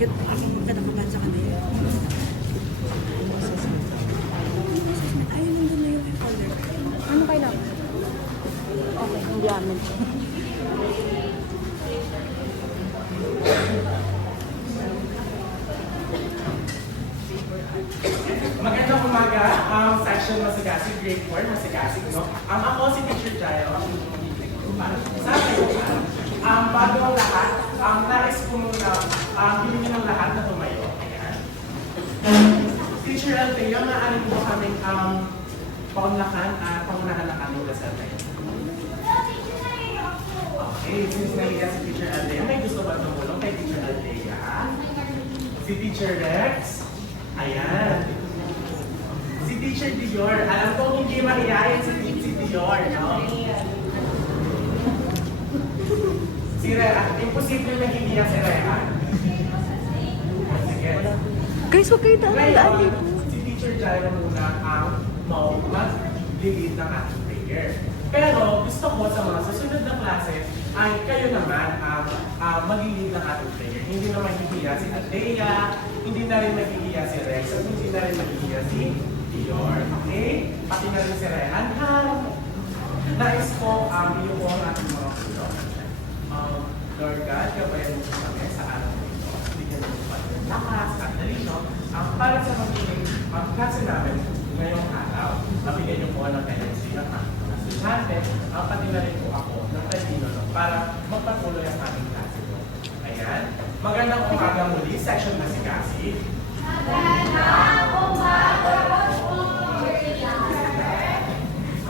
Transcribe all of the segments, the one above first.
Ako magkatakaban sa kanila. Ayun, nandun na yung folder. Ano kailangan? Okay, hindi amin. Magandang umaga, section Masigasi, grade 4, Masigasi, no? Ako si Teacher Jairo, sa kayo, bago ang lahat, nais ko muna, bilhin ng lahat na tumayo. Ayan. Teacher Althea, maaari po kaming paunlakan at pangunahan ng aming dasal na yun. Okay, since nahiya si Teacher Althea, may gusto ba tumulong kay Teacher Althea? Si Teacher Rex? Ayan. Si Teacher Dior. Alam ko hindi mahihayin si Dior, no? Si Rhea. Imposible na hindi yan si Rhea. Sige. Guys, huwag kayo daan dito. Si Teacher Jairo muna ang mag-lead ng ating prayer. Pero gusto ko sa mga susunod na klase ay kayo naman mag-lead ng ating prayer. Hindi na mahihiya si Althea, hindi na rin mahihiya si Rex, at hindi na rin mahihiya si Dior. Okay? Pati na rin si Rehan. Nais ko, iyo po ang ating mga pulo. Lord God, gabayan mo kami sa araw nito. Bigyan mo pa ng lakas at dalino para sa magiging klase namin ngayong araw. Mabigyan niyo po ng kanyang silang mga estudyante, pati na rin po ako ng talino para magpatuloy ang aming klase po. Ayan. Magandang umaga muli, section Masigasi. Magandang umaga po.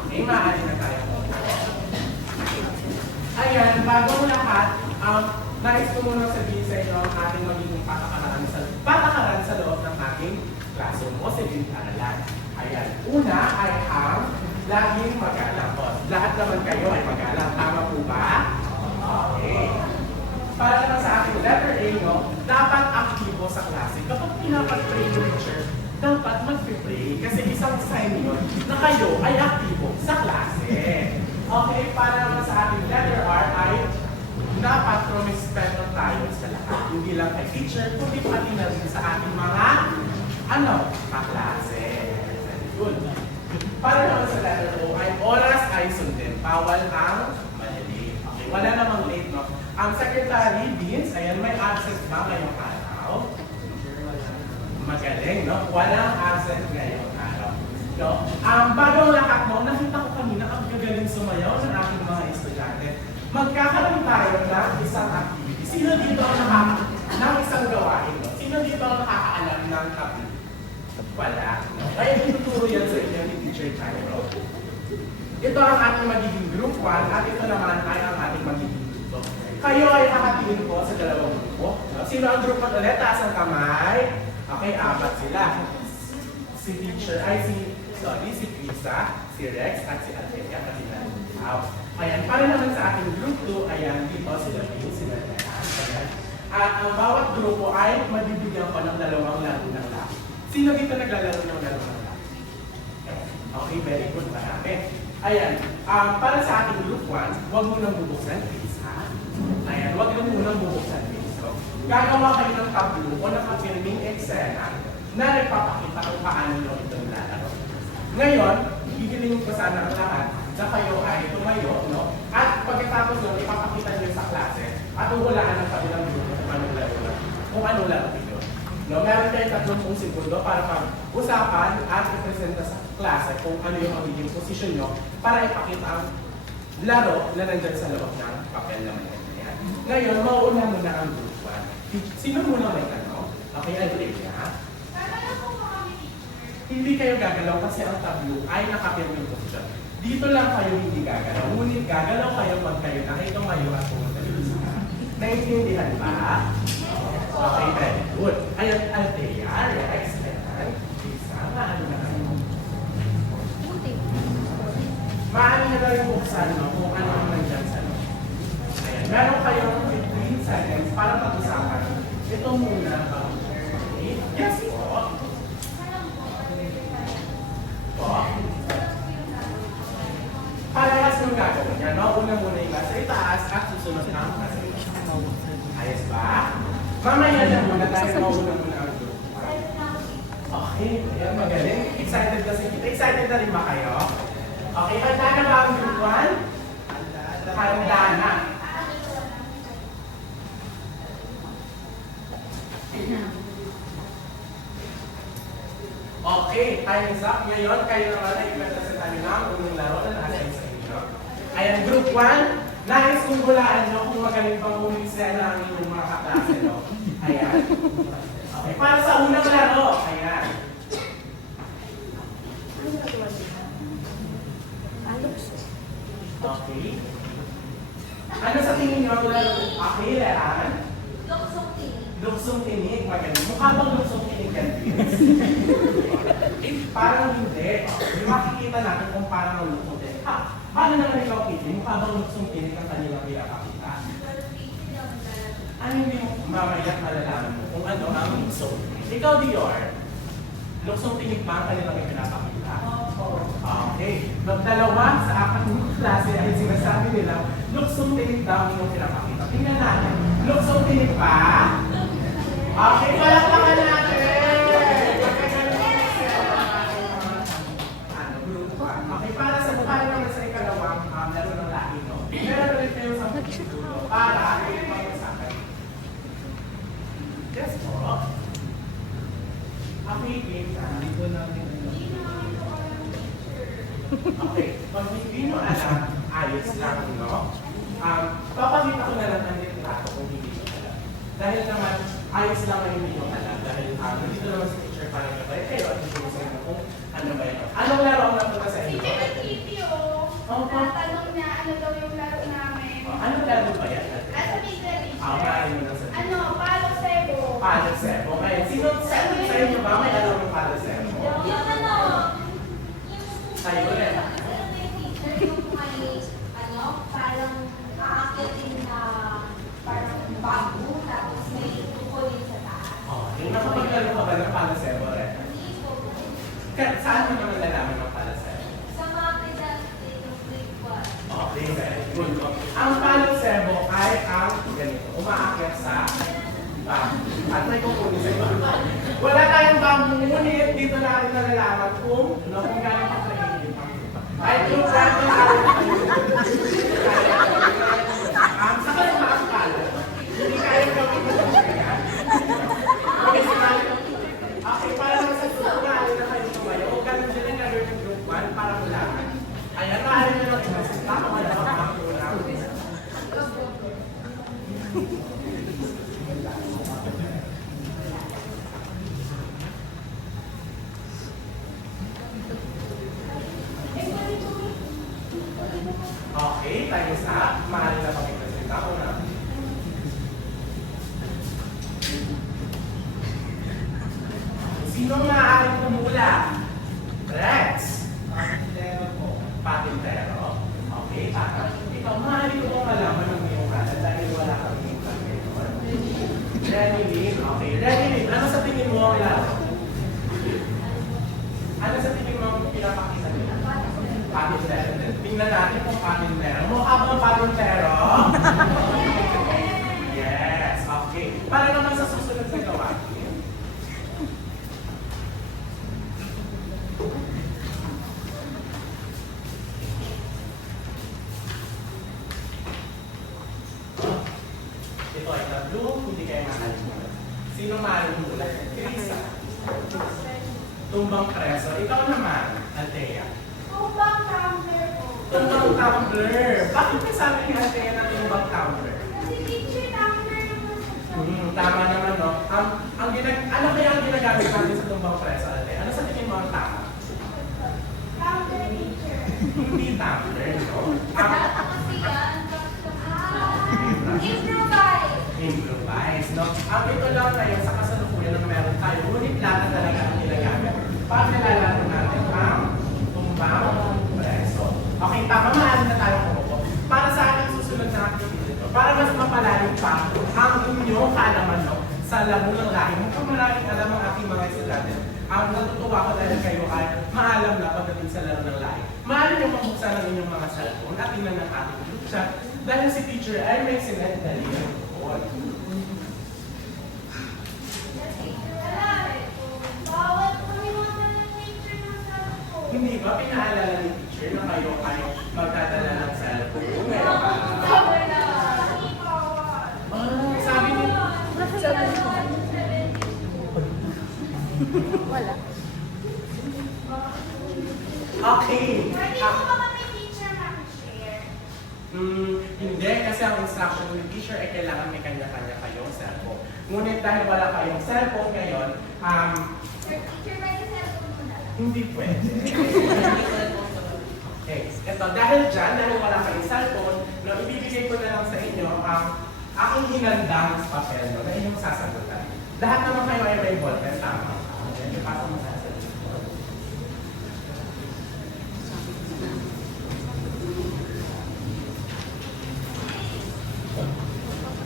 Okay, maaari na tayo po. Ayan, bago ang lahat, nais ko muna sabihin sa inyo ang ating magiging patakaran sa loob ng ating classroom o silid-aralan. Ayan, una ay ang laging magalang. Lahat naman kayo ay magalang. Tama po ba? Okay. Para naman sa ating letter A, no, dapat aktibo sa klase. Kapag pinapag-pray yung teacher, dapat mag-pray. Kasi isang sign yun na kayo ay aktibo sa klase. Okay, para naman sa ating letter R ay dapat rumispeto tayo sa lahat. Hindi lang kay teacher, kundi pati na rin sa ating mga kaklase. Very good. Para naman sa letter O ay oras ay sundin. Bawal ang malilate. Okay, wala namang late, no? Ang Secretary Beans, ayan, may absent ba ngayong araw? Magaling, no? Walang absent ngayong araw. No? Bago ang lahat, no, nakita ko kanina ang gagaling sumayaw ng aking mga estudyante. Magkakaroon tayo ng isang activity. Sino dito ang ng isang gawain? No? Sino dito ang nakakaalam ng tablet? Wala. No? Kaya ituturo yan sa inyo ni Teacher Jairo. Ito ang ating magiging group 1 at ito naman ay ang ating magiging group 2. Kayo ay hahatiin po sa dalawang grupo. No? Sino ang group 1 ulit? Taas ang kamay. Okay, apat sila. Si Teacher, si Krisa, si Rex, at si Althea, at si Nalinaw. Ayan, para naman sa ating group 2, ayan, dito sila Pino, sila Rehan. At ang bawat grupo ay mabibigyan ko ng dalawang laro ng laro. Sino dito naglalaro ng laro ng laro? Okay, very good, marami. Ayan, para sa ating group 1, huwag mo nang bubuksan, please, ha? Ayan, huwag mo nang bubuksan, please. So, gagawa kayo ng tableau o ng affirming eksena na nagpapakita kung paano nyo ito nilalaro. Ngayon, hihilingin ko sana ang lahat na kayo ay tumayo, no? At pagkatapos nyo, ipapakita nyo sa klase at uhulaan ng kabilang grupo kung anong laro nyo. No, meron kayo 30 segundo para pag-usapan at ipresenta sa klase kung ano yung magiging posisyon nyo para ipakita ang laro na nandyan sa loob ng papel naman yan. Ngayon, mauuna muna ang group 1. Sino muna may tanong? Okay, Althea. Hindi kayo gagalaw kasi ang tableau ay nakapirm yung posisyon. Dito lang kayo hindi gagalaw. Ngunit gagalaw kayo pag kayo nakita kayo at pumunta dito sa harap. Naintindihan ba? Okay, very good. Ayan, Althea, Rex, Rehan, Lisa, maano na kayo? Maano na rin buksan, no, kung ano ang nandyan sa loob. Ayan, meron kayong 15 seconds para pag-usapan. Ito muna, okay? Yes, po. Parehas yung gagawin niya, no? Una muna yung nasa itaas at susunod na ang nasa itaas. Ayos ba? Mamaya na muna. na dahil mauna muna ang group 1. Okay, ayan, magaling. Excited kasi kita. Excited na rin ba kayo? Okay, handa na ba ang group 1? Handa na. Okay, time is up. Ngayon, kayo naman ay ikwenta sa tayo ng unang laro na nasa sa inyo. Ayan, group 1. Nais kong hulaan nyo kung magaling pang umisena ang inyong mga kaklase, no? Ayan. Okay, para sa unang laro. Ayan. Okay. Ano sa tingin nyo ang laro? Okay, Lehan? Luksong tinig, magaling. Mukha bang luksong tinig yan? Parang hindi. Okay. Makikita natin kung parang ang luksong tinig. Paano naman ikaw, Kitty? Mukha bang luksong tinig ang kanilang pinapakita? Ano hindi mo mamaya malalaman mo kung ano ang luksong tinig? Ikaw, Dior, luksong tinig ba ang kanilang pinapakita? Okay. Magdalawa sa apat ng klase ay sinasabi nila, luksong tinig daw yung pinapakita. Tingnan natin. Luksong tinig pa? Okay, palakpakan natin! Okay, para naman sa ikalawang laro ng lahi, no? Meron ulit kayo sa dulo para mag-usapan. Yes po. Okay, game na. Okay, pag hindi mo alam, ayos lang, no? Papakita ko na lang ang litrato kung hindi mo alam. Dahil naman, ayos lang ang hindi mo alam. Dahil nandito naman sa teacher para nyo ba, kayo at hindi mo sa inyo kung ano ba yun. Anong laro ang napunta sa inyo? Tatanong niya ano daw yung laro namin. Anong laro ba yan? Nasa media teacher. Maaaring mo na sa Ano, palo sebo. Palo Sebo. Ngayon, sino sa inyo ba may alam ng Palo Sebo? Yung ano, Sa'yo ulit. yung may, ano, parang aakitin na parang bago, tapos may tukulin sa taas. Yung nakapaglaro ka ba ng Palo Sebo rin? Saan mo naman lalaman ng Palo Sebo? Sa mga presente ng grade 1. Okay, very good. Ang Palo Sebo ay ang ganito, umaakyat sa bamboo. At may kukunin sa bamboo. Wala tayong bamboo, ngunit dito natin nalalaman kung gano'ng pagkain yung bamboo. Ay, yung bamboo na sa kayo mga palo, hindi kaya gawin mo ng kaya. Okay, para naman sa group, maaari na kayo tumayo. O ganun din ang gagawin ng group 1 para mulaman. Ayan, maaari na lang imasin. Tama ka na ang una. Okay, time is up. Maaari na pakipagsin. Tama na. Sinong maaaring tumula? Rex. Patintero. Okay, tama. Ikaw, maaari ko bang malaman ng iyong kanan dahil wala kang iyong kanan. Renilyn. Okay, Renilyn, ano sa tingin mo ang laro? Ano sa tingin mo ang pinapakita nila? Patintero. Tingnan natin kung patintero. Mukha bang patintero? Yes, okay. Para naman sa susunod na gawain. Ito ay tatlo, hindi kayo makalimutan. Sino makalimutan? Teresa. Tumbang preso. Ikaw naman, Althea. Tumbang tumbler po. Tumbang tumbler. Bakit may sabi ni Althea na tumbang tumbler? Kasi teacher tumbler naman siya. Tama naman, no? Ano kaya ang ginagamit natin sa tumbang preso, Althea? Ano sa tingin mo ang tama? Tumbler teacher. Hindi tumbler, no? Kasi yan. Improvise. Improvise, no? Ang ito lang ngayon sa kasalukuyan na meron tayo, ngunit lata talaga ang ginagamit. Paano nilalaro natin ang tumbang preso? Okay, tama, maaari na tayo kumuko. Para sa ating susunod na activity ito, para mas mapalalim pa ang inyong kaalaman, no? Sa laro ng lahi. Mukhang maraming alam ang ating mga estudyante. Ang natutuwa ko dahil kayo ay maalam na pagdating sa laro ng lahi. Maaari nyo mabuksan ang inyong mga cellphone at tingnan ng ating group chat dahil si teacher ay may sinendali ng report. hindi ba pinaalala ni teacher na kayo ay magdadala ng cellphone? Meron ba? Sabi ni... Wala. Okay. Pwede mo ba kami teacher mag-share? Hindi, kasi ang instruction ng teacher ay kailangan may kanya-kanya kayong cellphone. Ngunit dahil wala kayong cellphone ngayon, Teacher, pwede cellphone mo na. hindi pwede. Okay, ito, dahil wala kayong cellphone, no, ibibigay ko na lang sa inyo ang aking hinandang papel no, na inyong sasagutan. Lahat naman kayo ay may ballpen, tama. Yan, ipasa mo sa cellphone.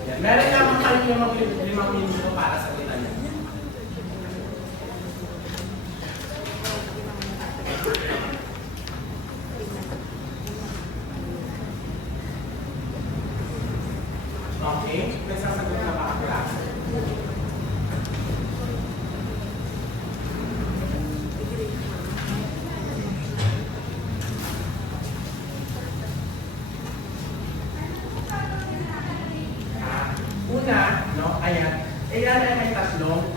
Yan, meron naman kayo yung 5 minuto para sa kita niyo. Okay, may sasagot na ba ang klase? Una, no, ayan, ayan ay may tatlong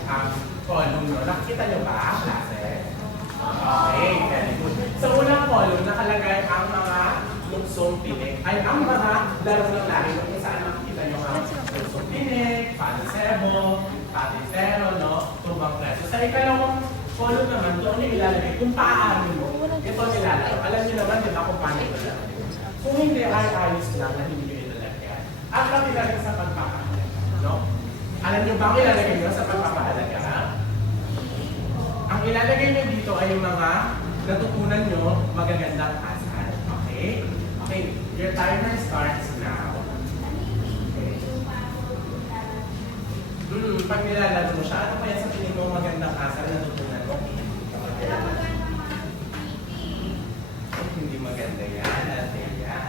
column, no? Nakikita nyo ba, klase? Okay, very good. Sa unang column, nakalagay ang mga luksong tinik, ay ang mga laro ng lari, kung saan makikita nyo ang luksong tinik, panisebo, patintero, no, tumbang preso. Sa ikalawang column naman, doon yung ilalagay kung paano mo ito nilalaro. Alam niyo naman, di ba, kung paano ito lalagay. Kung hindi ay ayos lang na hindi nyo ilalagay. At nakilagay sa pagpapahalaga, no? Alam niyo ba ang ilalagay nyo sa pagpapahalaga? Ang ilalagay nyo dito ay yung mga natutunan nyo magagandang asal. Okay? Okay, your timer starts now. Okay. Pag nilalaro mo siya, ano kaya sa tingin mo magandang asal na natutunan mo? Hindi maganda yan. Ate yan.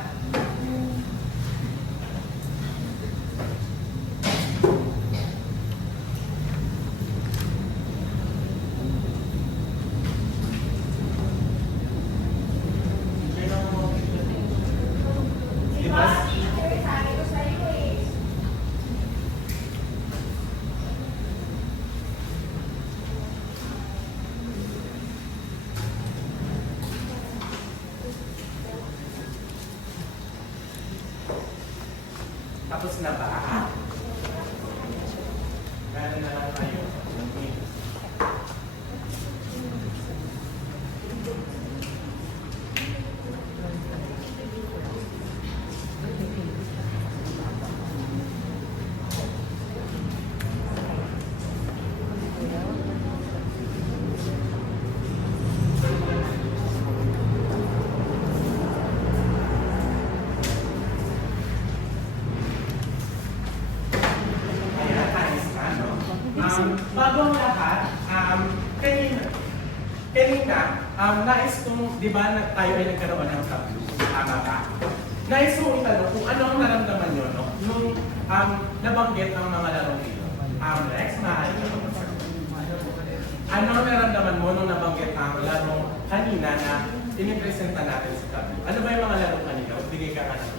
Diba? Teacher, sabi ko sa'yo eh. Tapos na ba? Meron na lang tayo. Ayan, ayos na, no? Bago ang lahat, kanina, nais kong, di ba, tayo ay nagkaroon ng tableau, tama ba? Nais kong itanong kung ano ang naramdaman nyo, no? Nung nabanggit ang mga larong ito. Rex, maaari ka mag-sagot. Ano ang naramdaman mo nung nabanggit ang larong kanina na inipresenta natin sa tableau? Ano ba yung mga larong kanina? Bigay ka nga ng